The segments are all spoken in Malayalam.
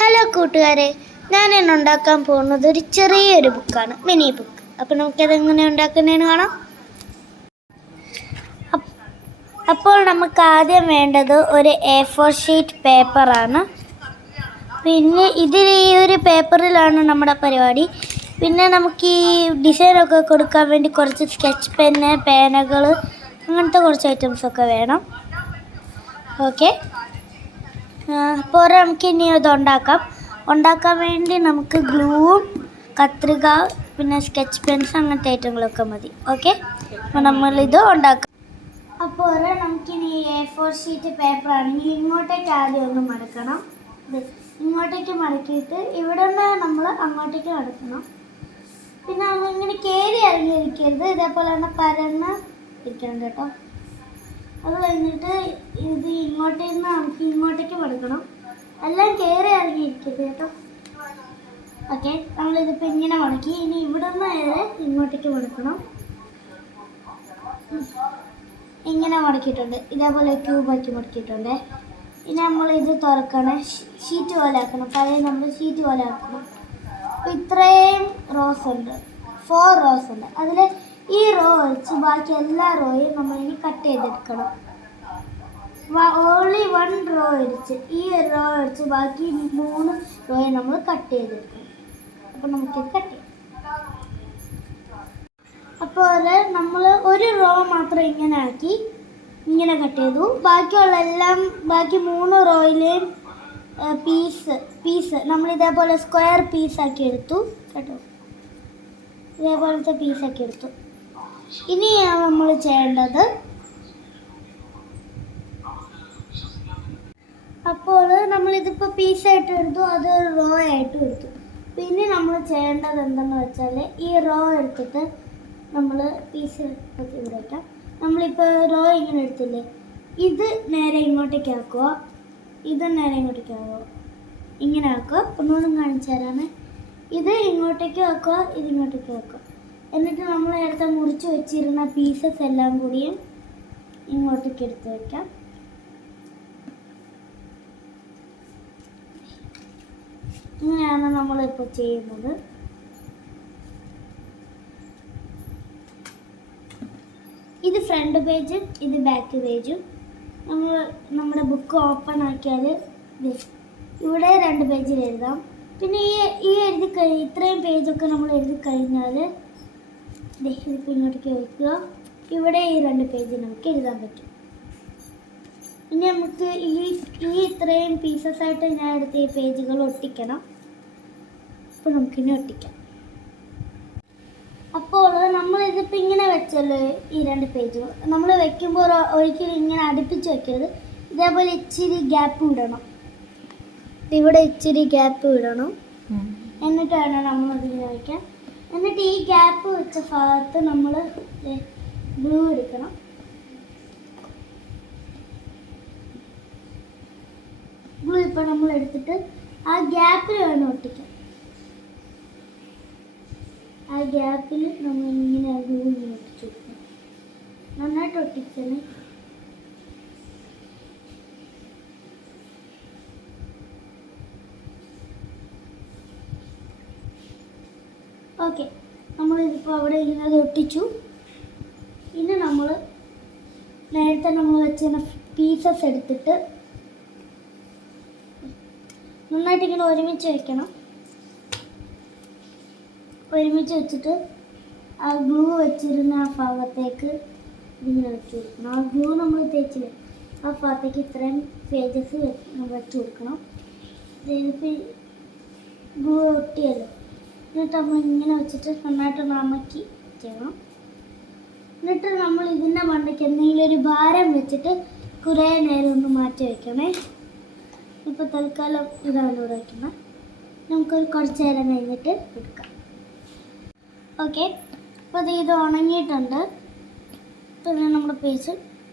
ഹലോ കൂട്ടുകാരെ, ഞാൻ ഇന്ന് ഉണ്ടാക്കാൻ പോകുന്നത് ഒരു ചെറിയൊരു ബുക്കാണ്, മിനി ബുക്ക്. അപ്പോൾ നമുക്കതെങ്ങനെ ഉണ്ടാക്കുന്നതെന്ന് കാണാം. അപ്പോൾ നമുക്ക് ആദ്യം വേണ്ടത് ഒരു A4 ഷീറ്റ് പേപ്പറാണ്. പിന്നെ ഈ ഒരു പേപ്പറിലാണ് നമ്മുടെ പരിപാടി. പിന്നെ നമുക്ക് ഈ ഡിസൈനൊക്കെ കൊടുക്കാൻ വേണ്ടി കുറച്ച് സ്കെച്ച് പെന്ന്, പേനകൾ, അങ്ങനത്തെ കുറച്ച് ഐറ്റംസൊക്കെ വേണം. ഓക്കെ, അപ്പോൾ നമുക്ക് ഇനി ഇത് ഉണ്ടാക്കാൻ വേണ്ടി നമുക്ക് ഗ്ലൂവും, കത്രിക, പിന്നെ സ്കെച്ച് പെൻസ്, അങ്ങനത്തെ ഐറ്റങ്ങളൊക്കെ മതി. ഓക്കെ, അപ്പോൾ നമ്മളിത് ഉണ്ടാക്കാം. അപ്പോൾ നമുക്കിനി A4 ഷീറ്റ് പേപ്പറാണെങ്കിൽ ഇങ്ങോട്ടേക്ക് ആദ്യം ഒന്ന് മടക്കണം. ഇങ്ങോട്ടേക്ക് മടക്കിയിട്ട് ഇവിടെ നിന്ന് നമ്മൾ അങ്ങോട്ടേക്ക് മടക്കണം. പിന്നെ നമ്മളിങ്ങനെ കയറി ഇറങ്ങിയിരിക്കരുത്, ഇതേപോലെ തന്നെ പരന്ന് ഇരിക്കണം കേട്ടോ. അത് കഴിഞ്ഞിട്ട് ഇത് നമുക്ക് ഇങ്ങോട്ടേക്ക് മടക്കണം. എല്ലാം കയറി ഇറങ്ങിയിരിക്കരുത് കേട്ടോ. ഓക്കെ, നമ്മളിതിപ്പോൾ ഇങ്ങനെ മടക്കി. ഇനി ഇവിടെ നിന്ന് നേരെ ഇങ്ങോട്ടേക്ക് മടക്കണം. ഇങ്ങനെ മടക്കിയിട്ടുണ്ട്, ഇതേപോലെ ക്യൂബാക്കി മടക്കിയിട്ടുണ്ട്. ഇനി നമ്മളിത് തുറക്കണം, ഷീറ്റ് പോലെ ആക്കണം. പഴയ നമ്മൾ ഷീറ്റ് പോലെ ആക്കണം. അപ്പോൾ ഇത്രയും റോസ് ഉണ്ട്, 4 റോസ് ഉണ്ട്. അതിൽ ഈ റോ വെച്ച് ബാക്കി എല്ലാ റോയും നമ്മളിനി കട്ട് ചെയ്തെടുക്കണം. ഓൺലി 1 റോ വെച്ച് ഈ റോ വെച്ച് ബാക്കി 3 റോയും നമ്മൾ കട്ട് ചെയ്തെടുക്കണം. അപ്പോൾ നമുക്കിത് കട്ട് ചെയ്യാം. അപ്പോൾ നമ്മൾ ഒരു റോ മാത്രം ഇങ്ങനെ ആക്കി ഇങ്ങനെ കട്ട് ചെയ്തു. ബാക്കി 3 റോയിലെയും പീസ് നമ്മൾ ഇതേപോലെ സ്ക്വയർ പീസാക്കി എടുത്തു കേട്ടോ. ഇതേപോലത്തെ പീസാക്കി എടുത്തു. ഇനിയാണ് നമ്മൾ ചെയ്യേണ്ടത്, അപ്പോൾ നമ്മളിതിപ്പോൾ പീസായിട്ട് എടുത്തു, അത് റോ ആയിട്ട് എടുത്തു. പിന്നെ നമ്മൾ ചെയ്യേണ്ടത് എന്തെന്ന് വെച്ചാൽ ഈ റോ എടുത്തിട്ട് നമ്മൾ പീസ് ഇവിടെ വയ്ക്കാം. നമ്മളിപ്പോൾ റോ ഇങ്ങനെ എടുത്തില്ലേ, ഇത് നേരെ ഇങ്ങോട്ടേക്ക് ആക്കുക, ഇത് നേരെ ഇങ്ങോട്ടേക്ക് ആക്കുക, ഇങ്ങനെ ആക്കുക. ഒന്നുകൂടെ കാണിച്ചു തരാണ്. ഇത് ഇങ്ങോട്ടേക്ക് ആക്കുക, ഇത് ഇങ്ങോട്ടേക്ക് ആക്കുക. എന്നിട്ട് നമ്മൾ നേരത്തെ മുറിച്ച് വെച്ചിരുന്ന പീസസ് എല്ലാം കൂടിയും ഇങ്ങോട്ടേക്ക് എടുത്ത് വയ്ക്കാം. ഇങ്ങനെയാണ് നമ്മളിപ്പോൾ ചെയ്യുന്നത്. ഇത് ഫ്രണ്ട് പേജും ഇത് ബാക്ക് പേജും. നമ്മുടെ ബുക്ക് ഓപ്പൺ ആക്കിയാൽ ഇവിടെ 2 പേജിൽ എഴുതാം. പിന്നെ ഈ ഇത്രയും പേജൊക്കെ നമ്മൾ എഴുതി കഴിഞ്ഞാൽ ഇതിപ്പോൾ ഇങ്ങോട്ടേക്ക് വയ്ക്കുക. ഇവിടെ ഈ 2 പേജ് നമുക്ക് എഴുതാൻ പറ്റും. ഇനി നമുക്ക് ഈ ഇത്രയും പീസസ് ആയിട്ട് ഞാൻ എടുത്ത ഈ പേജുകൾ ഒട്ടിക്കണം. അപ്പോൾ നമുക്കിനി ഒട്ടിക്കാം. അപ്പോൾ നമ്മളിതിപ്പോൾ ഇങ്ങനെ വെച്ചല്ലോ, ഈ 2 പേജ് നമ്മൾ വെക്കുമ്പോൾ ഒരിക്കലും ഇങ്ങനെ അടുപ്പിച്ച് വെക്കരുത്. ഇതേപോലെ ഇച്ചിരി ഗ്യാപ്പ് വിടണം, ഇവിടെ ഇച്ചിരി ഗ്യാപ്പ് വിടണം. എന്നിട്ട് വേണം നമ്മളതിങ്ങനെ വയ്ക്കാൻ. എന്നിട്ട് ഈ ഗ്യാപ്പ് വെച്ച ഭാഗത്ത് നമ്മൾ ഗ്ലൂ എടുക്കണം. ഗ്ലൂ ഇപ്പോൾ നമ്മൾ എടുത്തിട്ട് ആ ഗ്യാപ്പിൽ വേണം ഒട്ടിക്കാൻ. ആ ഗ്യാപ്പിൽ നമ്മൾ ഇങ്ങനെ ഗ്ലൂ ഇങ്ങനെ ഒട്ടിച്ചു കൊടുക്കണം. നന്നായിട്ട് ഒട്ടിച്ചത്. ഓക്കെ, നമ്മളിതിപ്പോൾ അവിടെ ഇങ്ങനെ ഒട്ടിച്ചു. ഇനി നമ്മൾ നേരത്തെ നമ്മൾ വെച്ചിരുന്ന പീസസ് എടുത്തിട്ട് നന്നായിട്ട് ഇങ്ങനെ ഒരുമിച്ച് വെക്കണം. ഒരുമിച്ച് വെച്ചിട്ട് ആ ഗ്ലൂ വെച്ചിരുന്ന ആ ഭാഗത്തേക്ക് ഇങ്ങനെ വെച്ച് കൊടുക്കണം. ആ ഗ്ലൂ നമ്മൾ തേച്ചില്ലേ, ആ ഭാഗത്തേക്ക് ഇത്രയും പേജസ് വെച്ച് കൊടുക്കണം. ഇതിപ്പോൾ ഗ്ലൂ ഒട്ടിയല്ലോ. എന്നിട്ട് നമ്മൾ ഇങ്ങനെ വെച്ചിട്ട് നന്നായിട്ട് നമക്കി ചെയ്യണം. എന്നിട്ട് നമ്മൾ ഇതിൻ്റെ മണ്ടയ്ക്ക് എന്തെങ്കിലും ഒരു ഭാരം വെച്ചിട്ട് കുറേ നേരം ഒന്ന് മാറ്റി വയ്ക്കണേ. ഇപ്പോൾ തൽക്കാലം ഇതാണ് ഇവിടെ വയ്ക്കുന്നത്. നമുക്കൊരു കുറച്ച് നേരം കഴിഞ്ഞിട്ട് എടുക്കാം. ഓക്കെ, അപ്പോൾ ഇത് ഉണങ്ങിയിട്ടുണ്ട്. പിന്നെ നമ്മുടെ പേജ്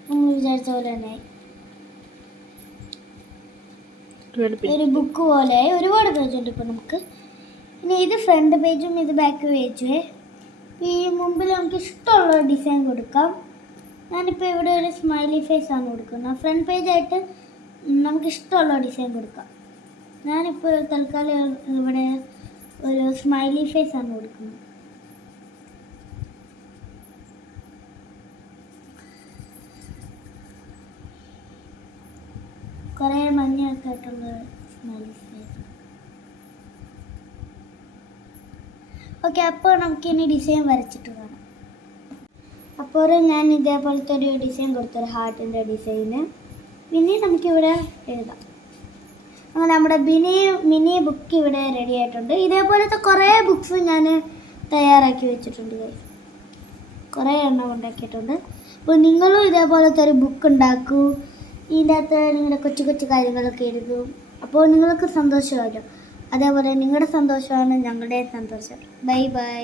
നമ്മൾ വിചാരിച്ച പോലെ തന്നെ ഒരു ബുക്ക് പോലെ ഒരുപാട് പേജുണ്ട് ഇപ്പോൾ നമുക്ക്. ഇനി ഇത് ഫ്രണ്ട് പേജും ഇത് ബാക്ക് പേജും. ഈ മുമ്പിൽ നമുക്ക് ഇഷ്ടമുള്ള ഡിസൈൻ കൊടുക്കാം. ഞാനിപ്പോൾ ഇവിടെ ഒരു സ്മൈലി ഫേസ് ആണ് കൊടുക്കുന്നത്. ഫ്രണ്ട് പേജായിട്ട് നമുക്ക് ഇഷ്ടമുള്ള ഡിസൈൻ കൊടുക്കാം. ഞാനിപ്പോൾ തൽക്കാലം ഇവിടെ ഒരു സ്മൈലി ഫേസ് ആണ് കൊടുക്കുന്നത്. കുറേ മഞ്ഞൊക്കെ ആയിട്ടുള്ള സ്മൈലി ഫേസ്. ഓക്കെ, അപ്പോൾ നമുക്കിനി ഡിസൈൻ വരച്ചിട്ട് കാണാം. അപ്പോൾ ഞാൻ ഇതേപോലത്തെ ഒരു ഡിസൈൻ കൊടുത്തൊരു ഹാർട്ടിൻ്റെ ഡിസൈന്. പിന്നെ നമുക്കിവിടെ എഴുതാം. അങ്ങനെ നമ്മുടെ മിനി ബുക്ക് ഇവിടെ റെഡി ആയിട്ടുണ്ട്. ഇതേപോലത്തെ കുറേ ബുക്ക്സ് ഞാൻ തയ്യാറാക്കി വെച്ചിട്ടുണ്ട്. കുറേ എണ്ണം ഉണ്ടാക്കിയിട്ടുണ്ട്. അപ്പോൾ നിങ്ങളും ഇതേപോലത്തെ ഒരു ബുക്ക് ഉണ്ടാക്കൂ. ഇതിൻ്റെ അകത്ത് നിങ്ങളുടെ കൊച്ചു കൊച്ചു കാര്യങ്ങളൊക്കെ എഴുതും. അപ്പോൾ നിങ്ങൾക്ക് സന്തോഷമാകും. അതേപോലെ നിങ്ങളുടെ സന്തോഷമാണ് ഞങ്ങളുടെ സന്തോഷം. Bye bye.